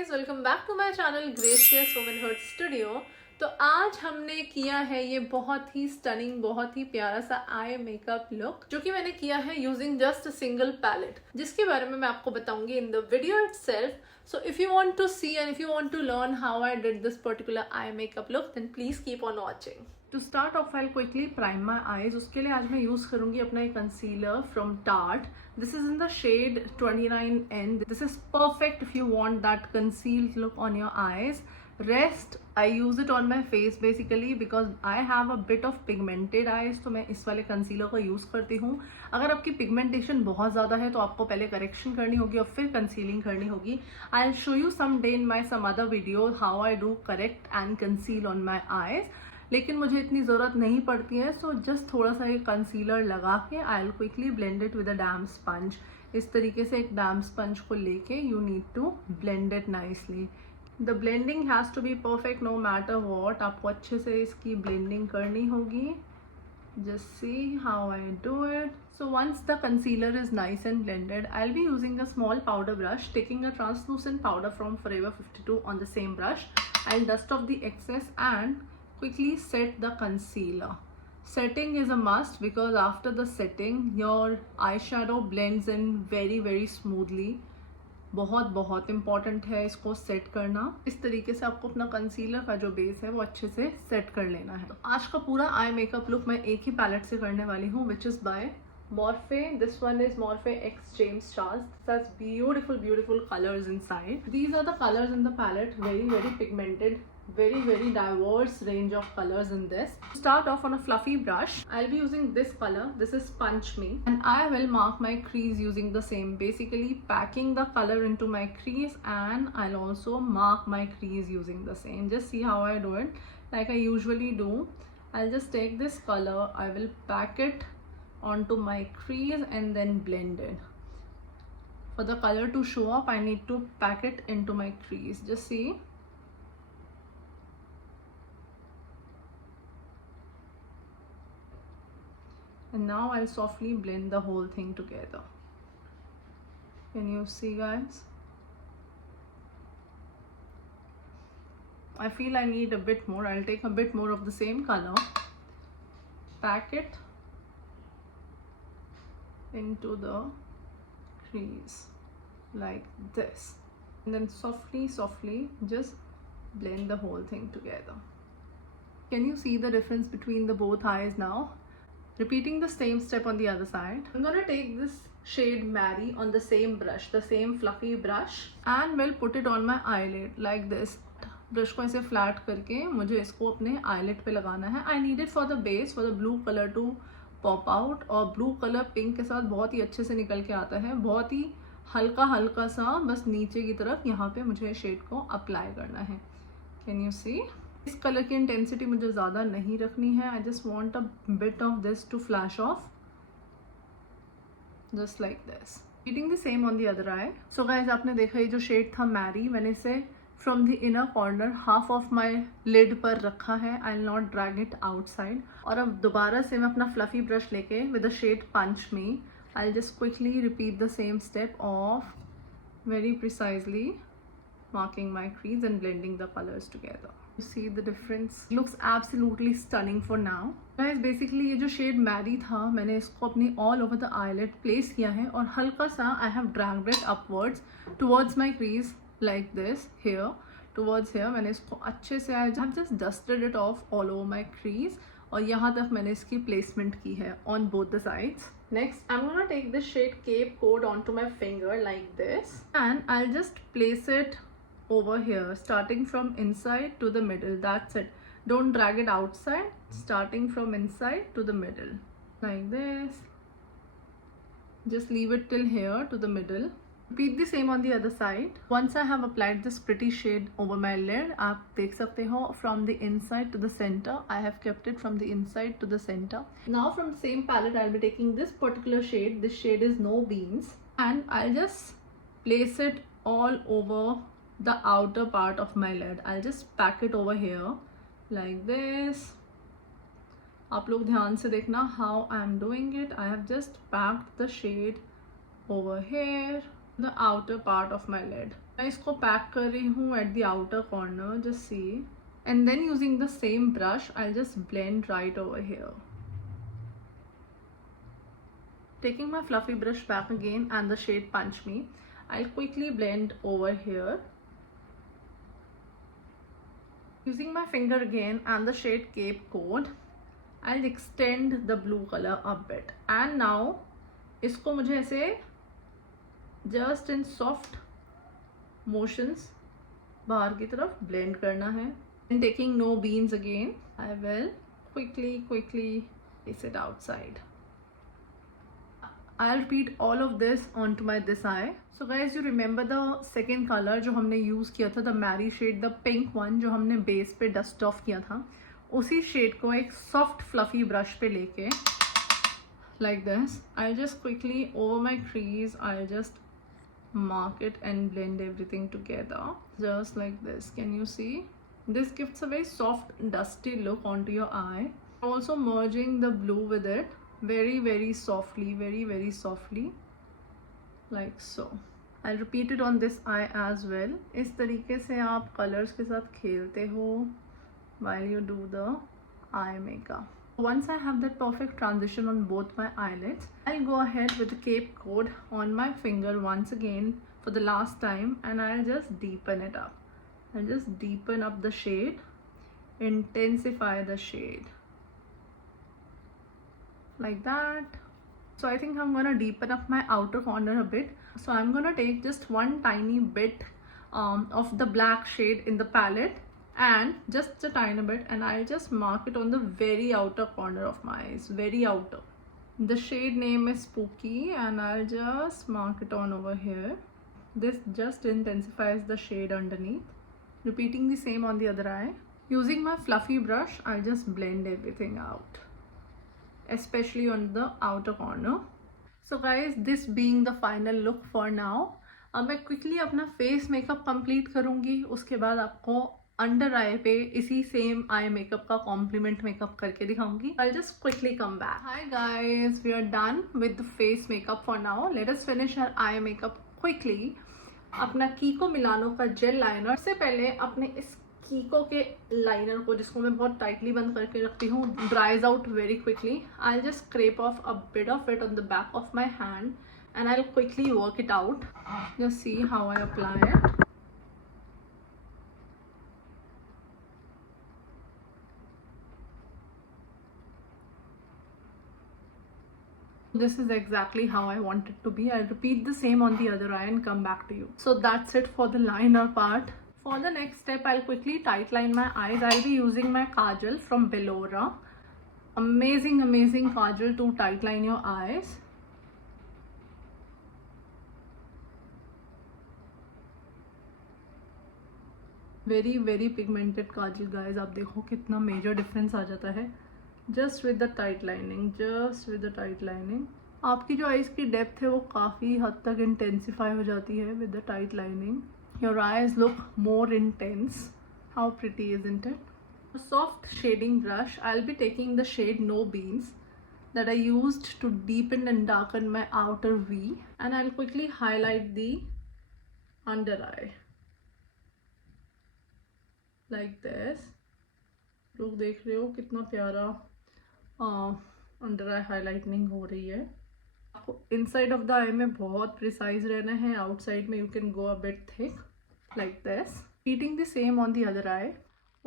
Guys, welcome back to my channel gracious womanhood studio. तो आज हमने किया है ये बहुत ही स्टनिंग, बहुत ही प्यारा सा आई मेकअप लुक जो कि मैंने किया है using just a single palette, जिसके बारे में मैं आपको बताऊंगी in the video itself. So if you want to see and if you want to learn how I did this particular eye makeup look, then please keep on watching. To start off I quickly prime my eyes. उसके लिए आज मैं use करूंगी अपना एक concealer from Tarte. This is in the shade 29N. This is perfect if you want that concealed look on your eyes. Rest I use it on my face basically because I have a bit of pigmented eyes, तो मैं इस वाले concealer को use करती हूँ. अगर आपकी pigmentation बहुत ज़्यादा है तो आपको पहले करेक्शन करनी होगी और फिर कंसीलिंग करनी होगी. I'll show you someday in my some other video how I do correct and conceal on my eyes. लेकिन मुझे इतनी ज़रूरत नहीं पड़ती है, सो जस्ट थोड़ा सा ये कंसीलर लगा के I will quickly blend it with a damp sponge. इस तरीके से एक डैम स्पंज को लेके you need to blend it nicely. The blending has to be perfect no matter what. आपको अच्छे से इसकी ब्लेंडिंग करनी होगी. Just see how I do it. So once the concealer is nice and blended, I'll be using a small powder brush, taking a translucent powder from Forever 52 on the same brush. I'll dust off the excess and quickly set the concealer. Setting is a must because after the setting your eyeshadow blends in very smoothly. बहुत important है इसको set करना. इस तरीके से आपको अपना concealer का जो बेस है वो अच्छे से सेट कर लेना है. तो आज का पूरा आई मेकअप लुक मैं एक ही पैलेट से करने वाली हूँ, which is by Morphe. This one is Morphe X James Charles. This has beautiful colors inside. These are the colors in the palette. Very pigmented. Very diverse range of colors in this. Start off on a fluffy brush. I'll be using this color. This is Punch Me, and I will mark my crease using the same. Basically packing the color into my crease, and I'll also mark my crease using the same. Just see how I do it, like I usually do. I'll just take this color. I will pack it onto my crease and then blend it. For the color to show up, I need to pack it into my crease. Just see. And now I'll softly blend the whole thing together. Can you see, guys? I feel I need a bit more. I'll take a bit more of the same color, pack it into the crease like this, and then softly just blend the whole thing together. Can you see the difference between the both eyes now? Repeating the same step on the other side. I'm gonna take this shade Mary on the same brush, the same fluffy brush, and will put it on my eyelid like this. Brush को ऐसे flat करके मुझे इसको अपने eyelid पे लगाना है. I need it for the base, for the blue colour to pop out. और ब्लू कलर पिंक के साथ बहुत ही अच्छे से निकल के आता है. बहुत ही हल्का सा बस नीचे की तरफ यहाँ पे मुझे शेड को अप्लाई करना है. Can you see? इस कलर की इंटेंसिटी मुझे ज़्यादा नहीं रखनी है. I just want a bit of this to flash off, just like this. Reading the same on the other eye. So guys, आपने देखा ये जो शेड था मैरी, मैंने इसे from the inner corner half of my lid पर रखा है. I will not drag it outside. और अब दोबारा से मैं अपना फ्लफी ब्रश लेके with the shade punch me, I will just quickly repeat the same step of very precisely marking my crease and blending the colors together. You see the difference? Looks absolutely stunning for now. Guys, basically ये जो shade Mary था, मैंने इसको अपनी all over the eyelid place किया है और हल्का सा I have dragged it upwards towards my crease like this here. Towards here मैंने इसको अच्छे से I have just dusted it off all over my crease और यहाँ तक मैंने इसकी placement की है on both the sides. Next, I'm gonna take this shade Cape Cod onto my finger like this, and I'll just place it over here, starting from inside to the middle. That's it. Don't drag it outside. Starting from inside to the middle like this. Just leave it till here to the middle. Repeat the same on the other side. Once I have applied this pretty shade over my lid, आप देख सकते हो from the inside to the center. I have kept it from the inside to the center. Now from the same palette, I'll be taking this particular shade. This shade is No Beans, and I'll just place it all over the outer part of my lid. I'll just pack it over here like this. आप लोग ध्यान से देखना how I'm doing it. I have just packed the shade over here, the outer part of my lid. मैं इसको pack कर रही हूँ at the outer corner, just see. And then using the same brush, I'll just blend right over here. Taking my fluffy brush back again and the shade Punch Me, I'll quickly blend over here. Using my finger again and the shade Cape Cod, I'll extend the blue color a bit. And now, इसको मुझे ऐसे just in soft motions बाहर की तरफ blend करना है. And taking no beans again, I will quickly place it outside. I'll repeat all of this onto my this eye. So guys, you remember the second color जो हमने use किया था, the Mary shade, the pink one जो हमने base पे dust off किया था, उसी shade को एक soft fluffy brush पे लेके like this, I'll just quickly over my crease, I'll just mark it and blend everything together just like this. Can you see? This gives a very soft dusty look onto your eye. Also merging the blue with it very softly, very softly like so. I'll repeat it on this eye as well. इस तरीके से आप colors के साथ खेलते हो while you do the eye makeup. Once I have that perfect transition on both my eyelids, I'll go ahead with the Cape Cod on my finger once again for the last time, and I'll just deepen it up. I'll just deepen up the shade, intensify the shade like that. So I think I'm gonna deepen up my outer corner a bit. So I'm gonna take just one tiny bit of the black shade in the palette, and just a tiny bit, and I'll just mark it on the very outer corner of my eyes, very outer. The shade name is Spooky, and I'll just mark it on over here. This just intensifies the shade underneath. Repeating the same on the other eye. Using my fluffy brush, I'll just blend everything out, especially on the outer corner. So guys, this being the final look for now, अब मैं quickly अपना face makeup complete करूँगी. उसके बाद आपको under आई पे इसी same eye makeup का कॉम्प्लीमेंट मेकअप करके दिखाऊंगी. I'll just quickly come back. Hi guys, we are done with the face makeup for now. Let us finish our eye makeup quickly. अपना कीको मिलानो का जेल लाइनर से पहले अपने इस कीको के लाइनर को, जिसको मैं बहुत टाइटली बंद करके रखती हूँ, ड्राइज out very quickly. I'll just scrape off a bit of it on the back of my hand and I'll quickly work it out. Just see how I apply it. This is exactly how I want it to be. I'll repeat the same on the other eye and come back to you. So that's it for the liner part. For the next step, I'll quickly tight line my eyes. I'll be using my kajal from Bellora. Amazing kajal to tight line your eyes. Very pigmented kajal guys. आप देखो कितना major difference आ जाता है just with the tight lining. आपकी जो eyes की depth है वो काफ़ी हद तक इंटेंसिफाई हो जाती है with the tight lining. Your eyes look more intense. How pretty, isn't it? A soft shading brush. I'll be taking the shade No Beans that I used to deepen and darken my outer V, and I'll quickly highlight the under eye like this. लोग देख रहे हो कितना प्यारा under आई हाईलाइटनिंग हो रही है. आपको इनसाइड ऑफ द आई में बहुत प्रिसाइज रहना है, आउटसाइड में you can go a bit thick like this. Repeating the same on the other eye.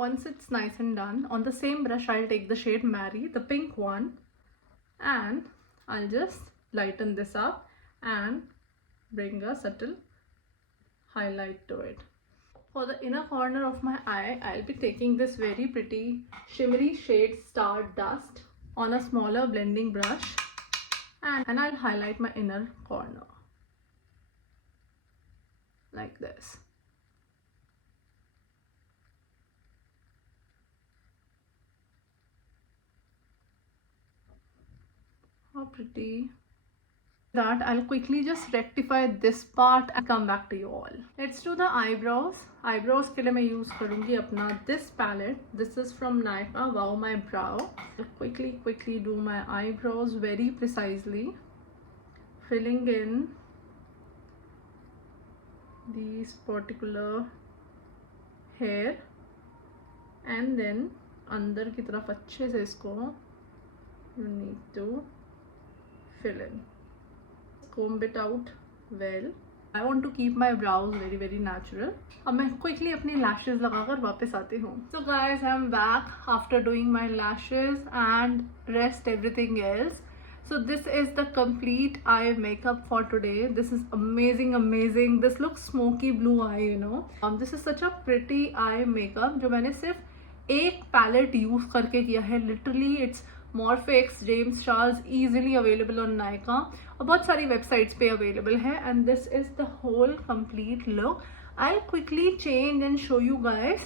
Once it's nice and done, on the same brush I'll take the shade Mary, the pink one, and I'll just lighten this up and bring a subtle highlight to it. For the inner corner of my eye, I'll be taking this very pretty shimmery shade Stardust on a smaller blending brush, and I'll highlight my inner corner like this. How pretty. That I'll quickly just rectify this part and come back to you all. Let's do the eyebrows. Eyebrows के लिए मैं use करूँगी अपना this palette. This is from Nykaa Wow My Brow. I'll quickly do my eyebrows very precisely, filling in these particular hair and then अंदर की तरफ अच्छे से इसको you need to fill in. Comb it out well. I want to keep my brows very very natural. अब मैं quickly अपनी lashes लगाकर वापस आती हूँ. So guys, I'm back after doing my lashes and rest everything else. So this is the complete eye makeup for today. This is amazing. This looks smoky blue eye, you know. This is such a pretty eye makeup जो मैंने सिर्फ एक palette use करके किया है. Literally it's Morphe, James Charles, easily available on Nykaa और बहुत सारी websites पे available है. And this is the whole complete look. I'll quickly change and show you guys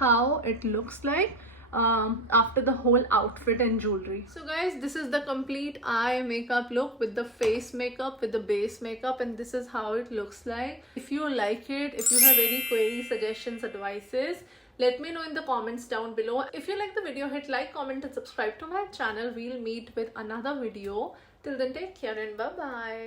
how it looks like after the whole outfit and jewelry. So guys, this is the complete eye makeup look with the face makeup, with the base makeup, and this is how it looks like. If you like it, if you have any queries, suggestions, advices, let me know in the comments down below. If you like the video, hit like, comment and subscribe to my channel. We'll meet with another video. Till then, take care and bye bye.